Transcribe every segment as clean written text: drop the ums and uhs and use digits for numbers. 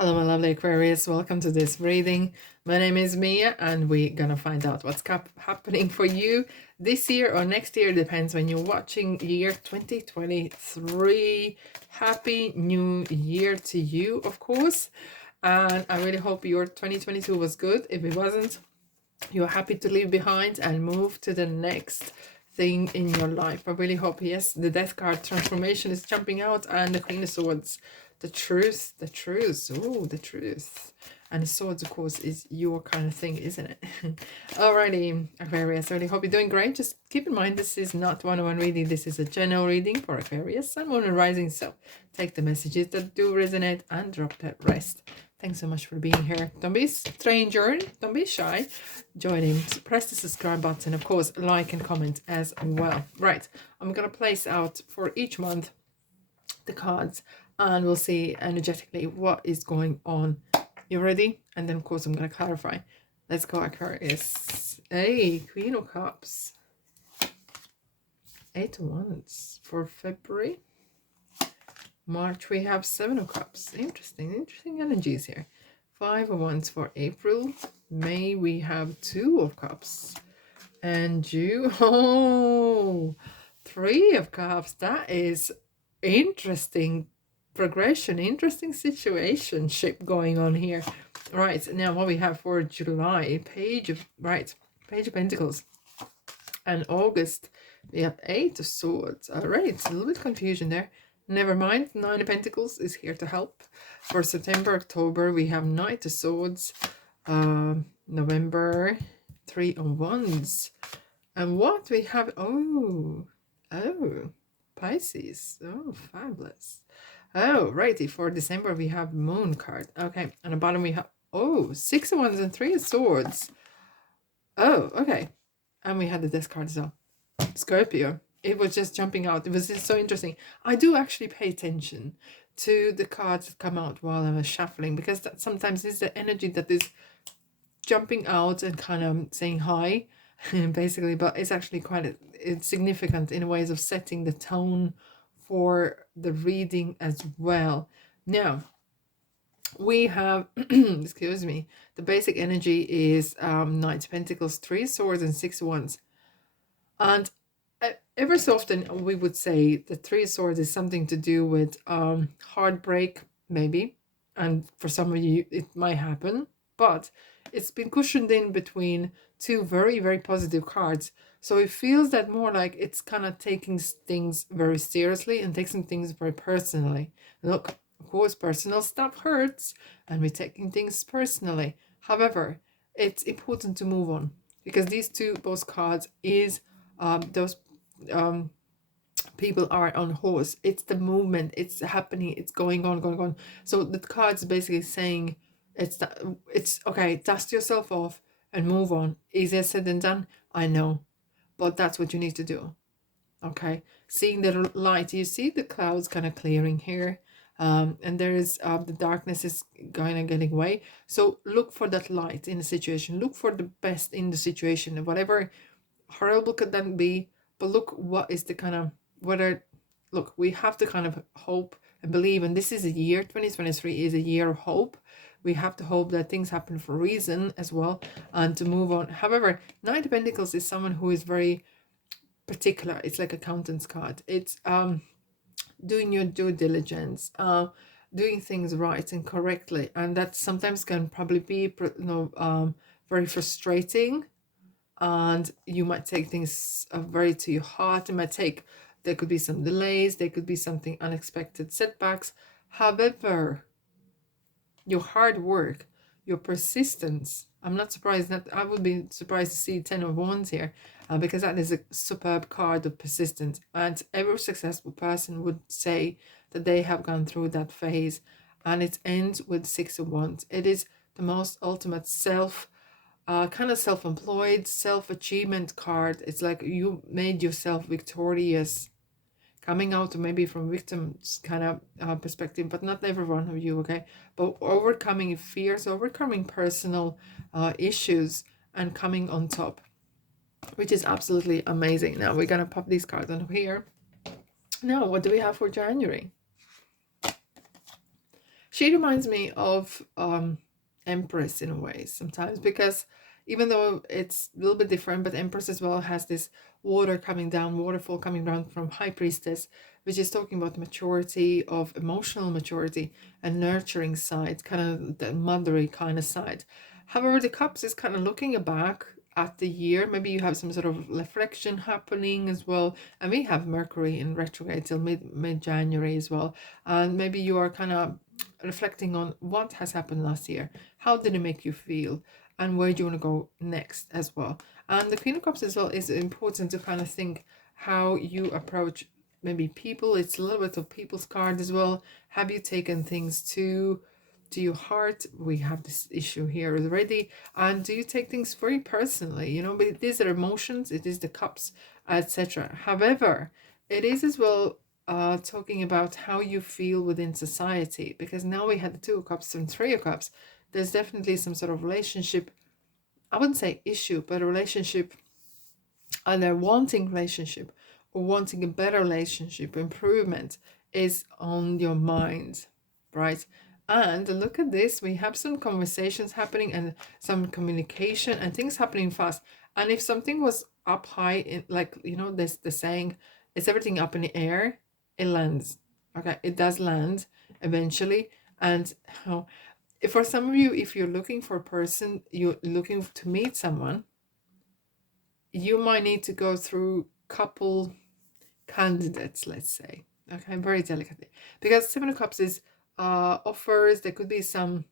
Hello, my lovely Aquarius. Welcome to this reading. My name is Mia, and we're gonna find out what's happening for you this year or next year. Depends when you're watching. Year 2023. Happy New Year to you, of course. And I really hope your 2022 was good. If it wasn't, you're happy to leave behind and move to the next thing in your life. I really hope. Yes, the Death card transformation is jumping out, and the Queen of Swords. The truth. Oh, the truth. And the swords, of course, is your kind of thing, isn't it? Alrighty, Aquarius. I really hope you're doing great. Just keep in mind, this is not one-on-one reading. This is a general reading for Aquarius, Sun, Moon, and Rising. So take the messages that do resonate and drop that rest. Thanks so much for being here. Don't be a stranger. Don't be shy. Join in. Press the subscribe button. Of course, like and comment as well. Right. I'm going to place out for each month the cards, and we'll see energetically what is going on. You ready? And then, of course, I'm going to clarify. Let's go, Aquarius. Hey, Queen of Cups. 8 of Wands for February. March, we have 7 of Cups. Interesting energies here. 5 of Wands for April. May, we have 2 of Cups. And June, 3 of Cups. That is interesting progression, interesting situationship going on here. Right, now what we have for July, Page of Pentacles. And August, we have 8 of Swords. All right, it's a little bit confusion there. Never mind, 9 of Pentacles is here to help. For September, October, we have Knight of Swords. November, 3 of Wands. And what we have, oh, Pisces. Oh, fabulous. Oh, righty, for December, we have Moon card. Okay, and the bottom we have, 6 of Wands and 3 of Swords. Oh, okay. And we had the Death card as well. Scorpio. It was just jumping out. It was just so interesting. I do actually pay attention to the cards that come out while I was shuffling, because that sometimes is the energy that is jumping out and kind of saying hi, basically, but it's actually it's significant in ways of setting the tone for the reading as well. Now, we have, excuse me, the basic energy is Knight of Pentacles, 3 Swords, and 6 Wands. And ever so often we would say the 3 Swords is something to do with heartbreak, maybe, and for some of you it might happen, but it's been cushioned in between 2 very, very positive cards. So it feels that more like it's kind of taking things very seriously and taking things very personally. Look, of course, personal stuff hurts, and we're taking things personally. However, it's important to move on, because these both cards is those people are on horse. It's the movement. It's happening. It's going on. So the card's basically saying it's okay. Dust yourself off and move on. Easier said than done, I know, but that's what you need to do. Okay, seeing the light. You see the clouds kind of clearing here, and there is the darkness is kind of getting away. So look for that light in the situation. Look for the best in the situation, whatever horrible could that be. But look, what is the kind of look, we have to kind of hope and believe, and this is a year, 2023 is a year of hope. We have to hope that things happen for a reason as well, and to move on. However, Knight of Pentacles is someone who is very particular. It's like accountant's card. It's doing your due diligence, doing things right and correctly, and that sometimes can probably be very frustrating, and you might take things very to your heart. There could be some delays, there could be something unexpected setbacks. However, your hard work, your persistence, I would be surprised to see 10 of Wands here, because that is a superb card of persistence, and every successful person would say that they have gone through that phase, and it ends with 6 of Wands. It is the most ultimate kind of self-employed, self-achievement card. It's like you made yourself victorious, coming out maybe from victims kind of perspective, but not every one of you, okay? But overcoming fears, overcoming personal issues, and coming on top, which is absolutely amazing. Now we're gonna pop these cards on here. Now, what do we have for January? She reminds me of Empress in a way sometimes, because even though it's a little bit different, but Empress as well has this waterfall coming down from High Priestess, which is talking about maturity, of emotional maturity and nurturing side, kind of the mothery kind of side. However, the Cups is kind of looking back at the year. Maybe you have some sort of reflection happening as well. And we have Mercury in retrograde till mid January as well. And maybe you are kind of reflecting on what has happened last year. How did it make you feel? And where do you want to go next as well? And the Queen of Cups as well is important to kind of think how you approach maybe people. It's a little bit of people's card as well. Have you taken things to your heart? We have this issue here already. And do you take things very personally? You know, but these are emotions, it is the cups, etc. However, it is as well talking about how you feel within society, because now we had the Two of Cups and Three of Cups. There's definitely some sort of relationship, I wouldn't say issue, but a relationship, either wanting relationship or wanting a better relationship, improvement is on your mind, right? And look at this, we have some conversations happening and some communication and things happening fast. And if something was up high in, like, you know, this the saying, it's everything up in the air, it lands. Okay, it does land eventually. And for some of you, if you're looking for a person, you're looking to meet someone, you might need to go through couple candidates, let's say. Okay, very delicately, because Seven of Cups is offers. There could be some,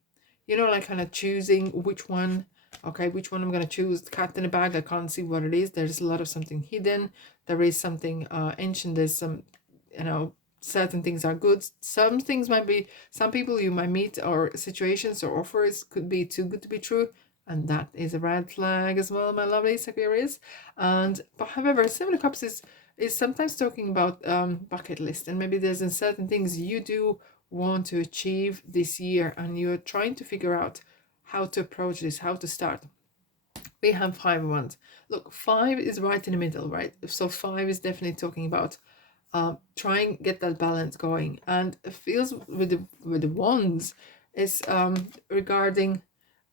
you know, like kind of choosing which one. Okay, which one I'm gonna choose. Cat in a bag. I can't see what it is. There's a lot of something hidden. There is something ancient. There's some, you know, certain things are good. Some things might be. Some people you might meet, or situations or offers could be too good to be true. And that is a red flag as well, my lovely Aquarius. And but however, Seven of Cups is sometimes talking about bucket list, and maybe there's certain things you do want to achieve this year, and you're trying to figure out how to approach this, how to start. We have Five of Wands. Look, five is right in the middle, right? So five is definitely talking about trying get that balance going, and it feels with the wands is regarding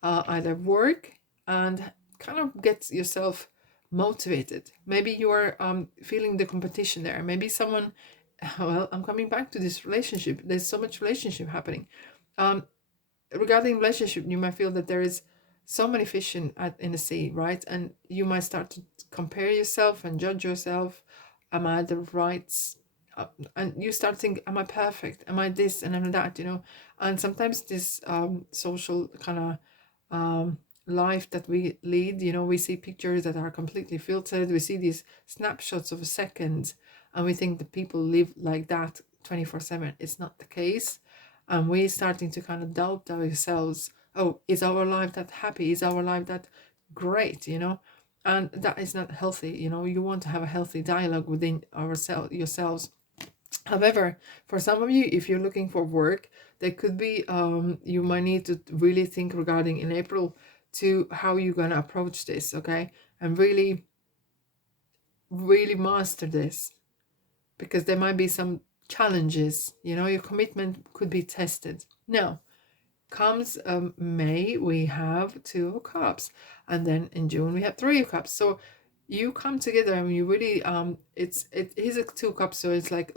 either work and kind of get yourself motivated. Maybe you are feeling the competition there. Maybe someone, well, I'm coming back to this relationship. There's so much relationship happening. Regarding relationship, you might feel that there is so many fish in the sea, right? And you might start to compare yourself and judge yourself. Am I the right? And you start thinking, am I perfect? Am I this and am I that? You know, and sometimes this social kind of life that we lead, you know, we see pictures that are completely filtered. We see these snapshots of a second, and we think that people live like that 24/7. It's not the case. And we're starting to kind of doubt ourselves. Oh, is our life that happy? Is our life that great? You know, and that is not healthy. You know, you want to have a healthy dialogue within yourselves. However, for some of you, if you're looking for work, there could be you might need to really think regarding in April to how you're gonna approach this, okay, and really, really master this, because there might be some challenges. You know, your commitment could be tested. Now, comes May, we have Two of Cups, and then in June we have Three of Cups. So you come together and you really it is a Two of Cups, so it's like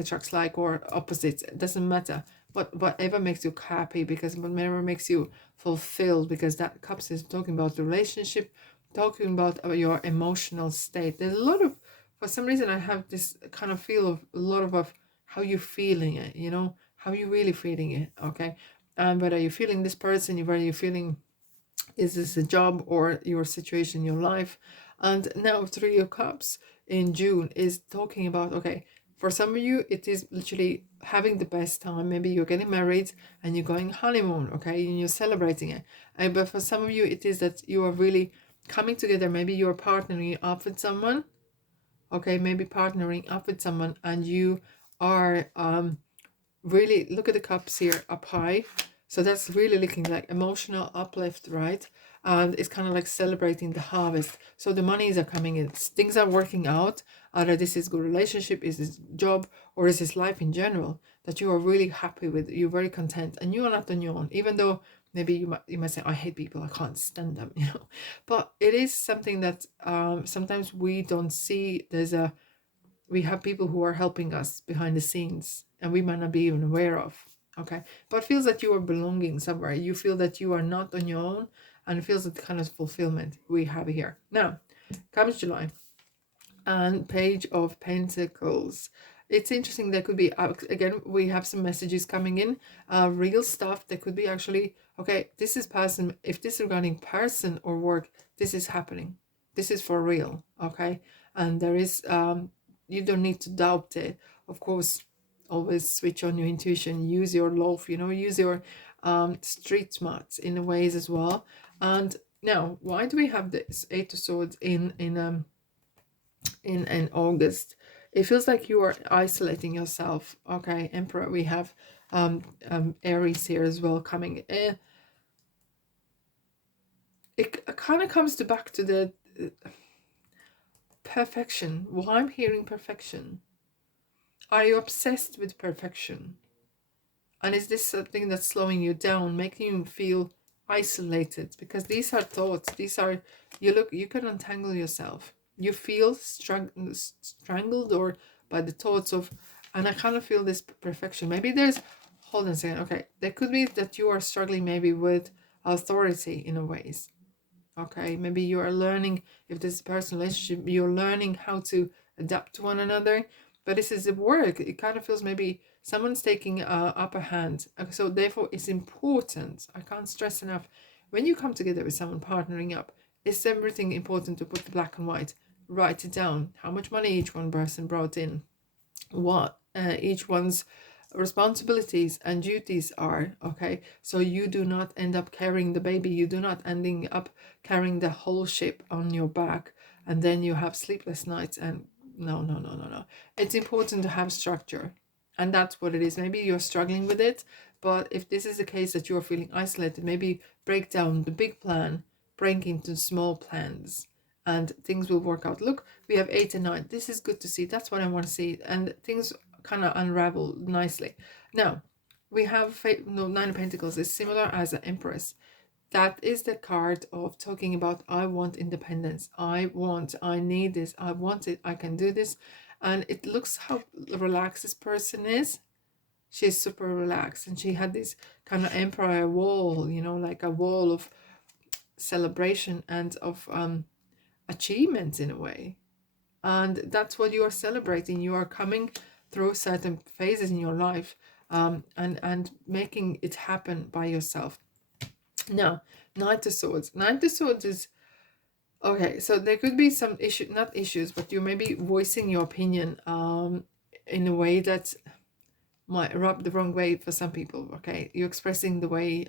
attracts like, or opposites. It doesn't matter. Whatever makes you happy, because whatever makes you fulfilled, because that Cups is talking about the relationship, talking about your emotional state. There's a lot of, for some reason I have this kind of feel of a lot of how you're feeling it, you know, how you really feeling it, okay? And whether you're feeling this person, whether you're feeling, is this a job or your situation in your life. And now Three of Cups in June is talking about, okay, for some of you it is literally having the best time. Maybe you're getting married and you're going honeymoon, okay, and you're celebrating it. But for some of you it is that you are really coming together. Maybe you're partnering up with someone, okay, maybe partnering up with someone, and you are really, look at the cups here up high. So that's really looking like emotional uplift, right? and it's kind of like celebrating the harvest. So the monies are coming in, things are working out. Either this is good relationship, is this job, or is this life in general that you are really happy with, you're very content, and you are not on your own. Even though maybe you might say, I hate people, I can't stand them, but it is something that sometimes we don't see. We have people who are helping us behind the scenes, and we might not be even aware of. Okay, but it feels that you are belonging somewhere. You feel that you are not on your own, and it feels that kind of fulfillment we have here. Now comes July, and Page of Pentacles. It's interesting. There could be again, we have some messages coming in, real stuff. There could be actually, okay, this is person. If this is regarding person or work, this is happening. This is for real. Okay, and there is you don't need to doubt it. Of course, always switch on your intuition. Use your love. Use your street smarts in ways as well. And now, why do we have this Eight of Swords in August? It feels like you are isolating yourself. Okay, Emperor. We have Aries here as well coming in. It kind of comes back to the perfection. Why I'm hearing perfection? Are you obsessed with perfection? And is this something that's slowing you down, making you feel isolated? Because these are thoughts. These are, you can untangle yourself. You feel strangled or by the thoughts of, and I kind of feel this perfection. Maybe there's, hold on a second. Okay, there could be that you are struggling maybe with authority in a ways. Okay, maybe you are learning, if this is a personal relationship, you're learning how to adapt to one another. But this is a work. It kind of feels maybe someone's taking upper hand. So therefore, it's important. I can't stress enough. When you come together with someone partnering up, it's everything important to put the black and white. Write it down. How much money each one person brought in. What each one's responsibilities and duties are. Okay, so you do not end up carrying the baby. You do not ending up carrying the whole ship on your back, and then you have sleepless nights. And no. It's important to have structure, and that's what it is. Maybe you're struggling with it, but if this is the case that you're feeling isolated, maybe break down the big plan, break into small plans, and things will work out. Look, we have 8 and 9. This is good to see. That's what I want to see, and things kind of unravel nicely. Now we have Nine of Pentacles is similar as an Empress. That is the card of talking about, I want independence. I need this. I want it. I can do this. And it looks how relaxed this person is. She's super relaxed, and she had this kind of empire wall, like a wall of celebration and of achievements in a way. And that's what you are celebrating. You are coming through certain phases in your life, and making it happen by yourself. Now, Knight of Swords. Knight of Swords is, okay, so there could be some issue, not issues, but you may be voicing your opinion in a way that might rub the wrong way for some people. Okay, you're expressing the way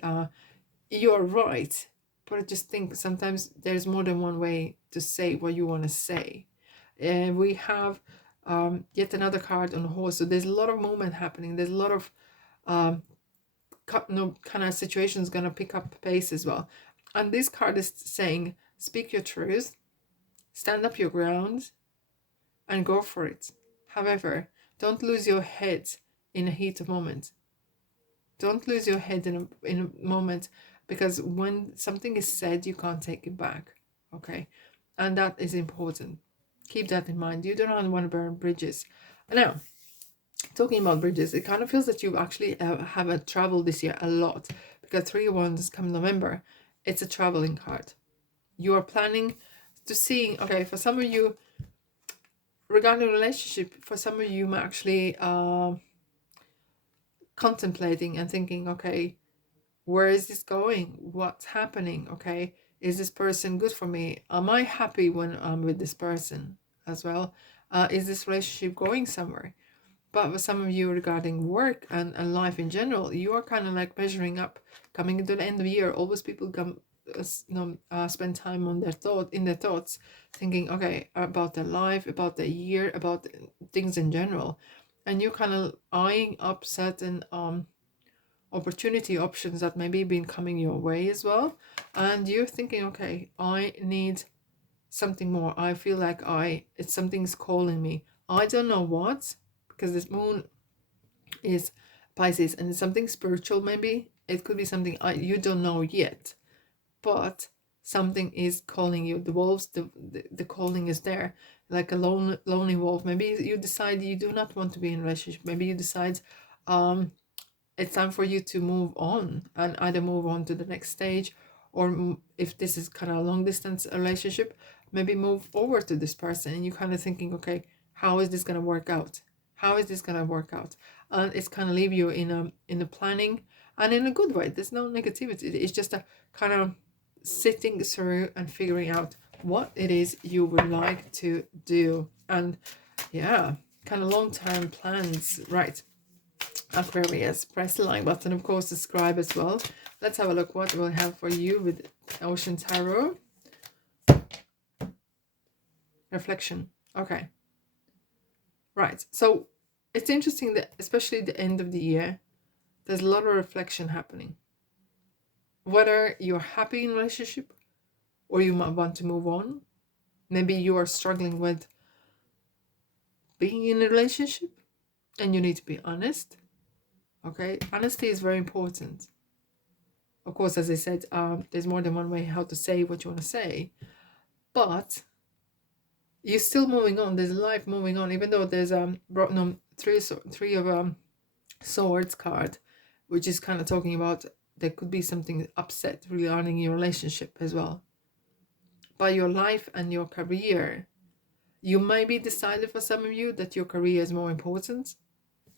you're right, but I just think sometimes there's more than one way to say what you want to say. And we have yet another card on the horse. So there's a lot of movement happening. There's a lot of kind of situations going to pick up pace as well. And this card is saying, speak your truth, stand up your ground, and go for it. However, don't lose your head in a heat of moment. Don't lose your head in a moment, because when something is said, you can't take it back. Okay, and that is important. Keep that in mind. You do not want to burn bridges. Now, talking about bridges, it kind of feels that you actually have traveled this year a lot, because 3 of Wands come November. It's a traveling card. You are planning to see, okay, for some of you, regarding relationship, for some of you might actually contemplating and thinking, okay, where is this going? What's happening? Okay, is this person good for me? Am I happy when I'm with this person as well? Is this relationship going somewhere? But for some of you, regarding work and life in general, you are kind of like measuring up, coming into the end of the year. Always people come spend time on their thoughts, thinking, okay, about their life, about their year, about things in general. And you're kind of eyeing up certain opportunity, options that maybe been coming your way as well. And you're thinking, okay, I need something more. I feel like it's something's calling me. I don't know what, because this moon is Pisces and it's something spiritual. Maybe it could be something you don't know yet, but something is calling you. The wolves, the calling is there, like a lonely wolf. Maybe you decide you do not want to be in a relationship. Maybe you decide it's time for you to move on, and either move on to the next stage, or if this is kind of a long distance relationship, maybe move forward to this person. And you're kind of thinking, okay, how is this going to work out? How is this going to work out? And it's kind of leave you in a planning, and in a good way. There's no negativity. It's just a kind of sitting through and figuring out what it is you would like to do. And yeah, kind of long-term plans, right? Aquarius, press the like button, of course, subscribe as well. Let's have a look what we'll have for you with Ocean Tarot. Reflection. Okay. Right. So it's interesting that especially the end of the year, there's a lot of reflection happening. Whether you're happy in a relationship or you might want to move on. Maybe you are struggling with being in a relationship and you need to be honest. Okay. Honesty is very important. Of course, as I said, there's more than one way how to say what you want to say, but you're still moving on. There's life moving on, even though there's three of swords card, which is kind of talking about there could be something upset regarding your relationship as well. But your life and your career, you might be decided for some of you that your career is more important,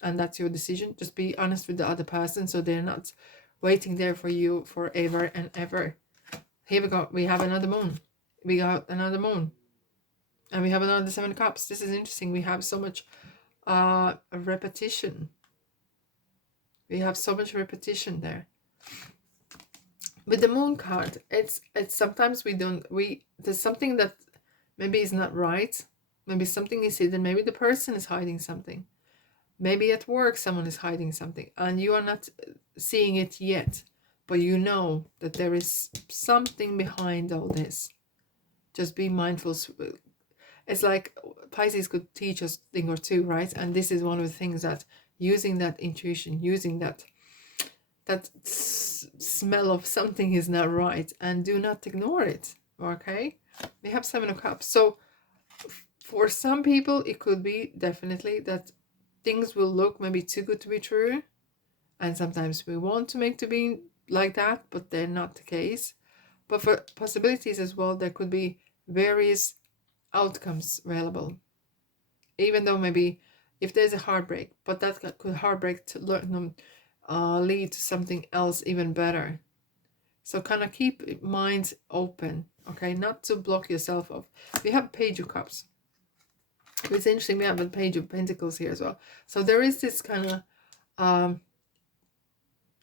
and that's your decision. Just be honest with the other person so they're not waiting there for you forever and ever. Here we go. We have another moon. We got another moon. And we have another 7 cups. This is interesting. We have so much repetition. We have so much repetition there. With the moon card, it's sometimes there's something that maybe is not right. Maybe something is hidden. Maybe the person is hiding something. Maybe at work someone is hiding something and you are not seeing it yet, but you know that there is something behind all this. Just be mindful. It's like Pisces could teach us a thing or two, right? And this is one of the things that using that intuition, using that smell of something is not right, and do not ignore it. Okay, we have 7 of Cups. So for some people it could be definitely that things will look maybe too good to be true, and sometimes we want to make to be like that, but they're not the case. But for possibilities as well, there could be various outcomes available, even though maybe if there's a heartbreak, but that could heartbreak to lead to something else even better. So kind of keep minds open, okay, not to block yourself off. We have Page of Cups. It's interesting, we have a Page of Pentacles here as well. So there is this kind of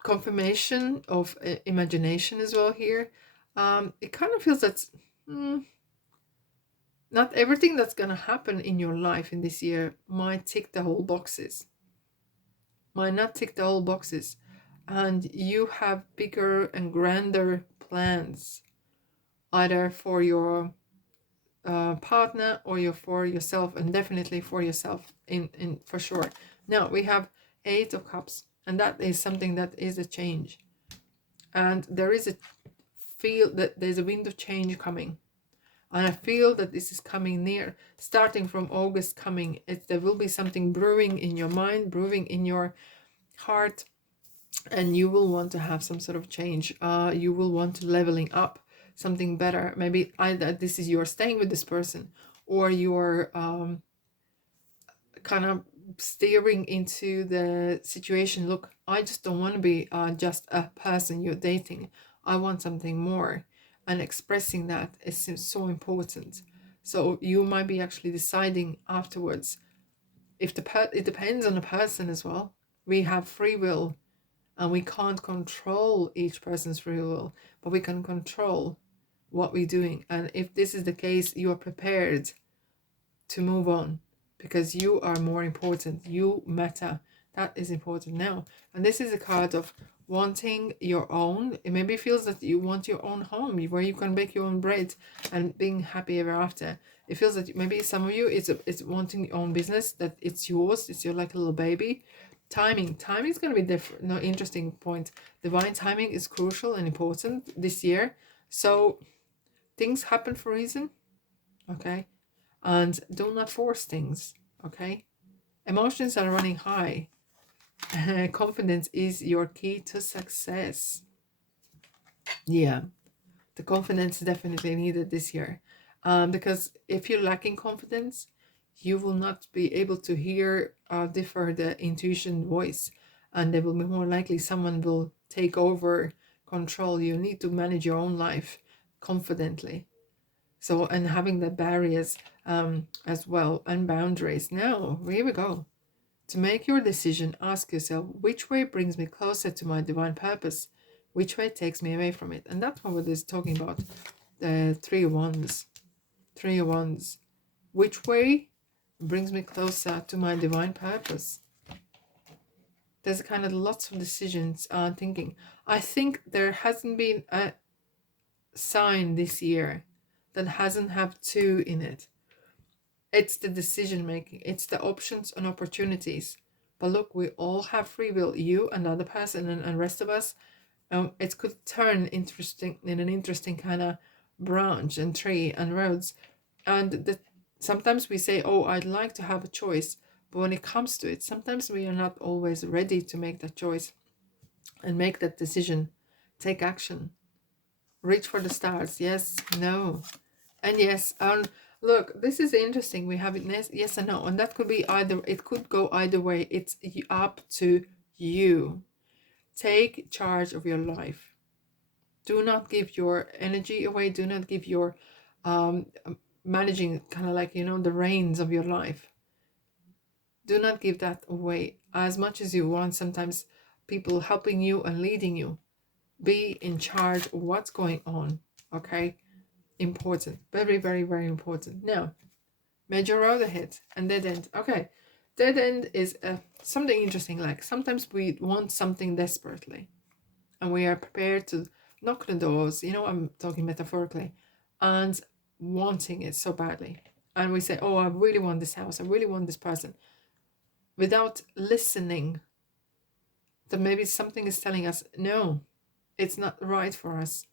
confirmation of imagination as well here. It kind of feels that not everything that's going to happen in your life in this year might tick the whole boxes. Might not tick the whole boxes. And you have bigger and grander plans, either for your partner or for yourself, and definitely for yourself in for sure. Now we have 8 of Cups, and that is something that is a change, and there is a feel that there's a wind of change coming, and I feel that this is coming near, starting from August coming. There will be something brewing in your mind, brewing in your heart, and you will want to have some sort of change. You will want to leveling up, something better. Maybe either this is you're staying with this person, or you're kind of steering into the situation. Look, I just don't want to be just a person you're dating. I want something more, and expressing that is so important. So you might be actually deciding afterwards. If it depends on the person as well. We have free will, and we can't control each person's free will, but we can control what we're doing. And if this is the case, you are prepared to move on because you are more important. You matter. That is important now. And this is a card of wanting your own. It maybe feels that you want your own home where you can bake your own bread and being happy ever after. It feels that maybe some of you it's wanting your own business, that it's yours, it's your like a little baby. Timing is going to be different. No, interesting point. Divine timing is crucial and important this year. So things happen for a reason, okay? And do not force things, okay? Emotions are running high. Confidence is your key to success. Yeah, the confidence is definitely needed this year. Because if you're lacking confidence, you will not be able to hear differ the intuition voice, and there will be more likely someone will take over control. You need to manage your own life confidently. So, and having the barriers as well and boundaries. Now, here we go. To make your decision, ask yourself, which way brings me closer to my divine purpose? Which way takes me away from it? And that's what it is talking about. The Three of Wands. Three of Wands. Which way brings me closer to my divine purpose? There's kind of lots of decisions thinking. I think there hasn't been a sign this year that hasn't have two in it. It's the decision making, it's the options and opportunities. But look, we all have free will, you and the other person and rest of us. It could turn interesting in an interesting kind of branch and tree and roads. And sometimes we say, oh, I'd like to have a choice. But when it comes to it, sometimes we are not always ready to make that choice and make that decision. Take action. Reach for the stars. Yes, no. And yes, look, this is interesting. We have it yes and no, and that could be either. It could go either way. It's up to you. Take charge of your life. Do not give your energy away. Do not give your managing kind of like the reins of your life. Do not give that away as much as you want. Sometimes people helping you and leading you. Be in charge of what's going on. Okay. Important, very, very, very important. Now, major road ahead and dead end. Okay, dead end is something interesting. Like sometimes we want something desperately, and we are prepared to knock the doors. I'm talking metaphorically, and wanting it so badly, and we say, "Oh, I really want this house. I really want this person," without listening. That maybe something is telling us, "No, it's not right for us."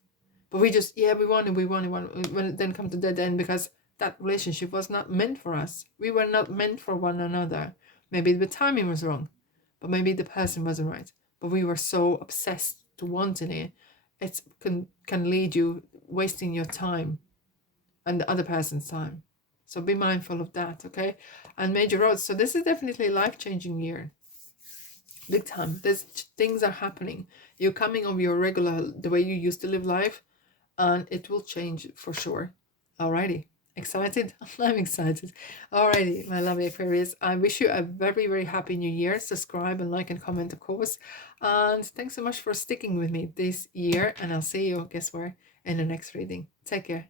But we just, yeah, we want it, when it then come to dead end because that relationship was not meant for us. We were not meant for one another. Maybe the timing was wrong, but maybe the person wasn't right. But we were so obsessed to wanting it, it can lead you wasting your time and the other person's time. So be mindful of that, okay? And major roads. So this is definitely a life-changing year. Big time. There's things are happening. You're coming of your regular, the way you used to live life, and it will change for sure. Alrighty, excited? I'm excited. Alrighty, my lovely Aquarius, I wish you a very, very happy new year. Subscribe and like and comment, of course. And thanks so much for sticking with me this year, and I'll see you, guess where, in the next reading. Take care.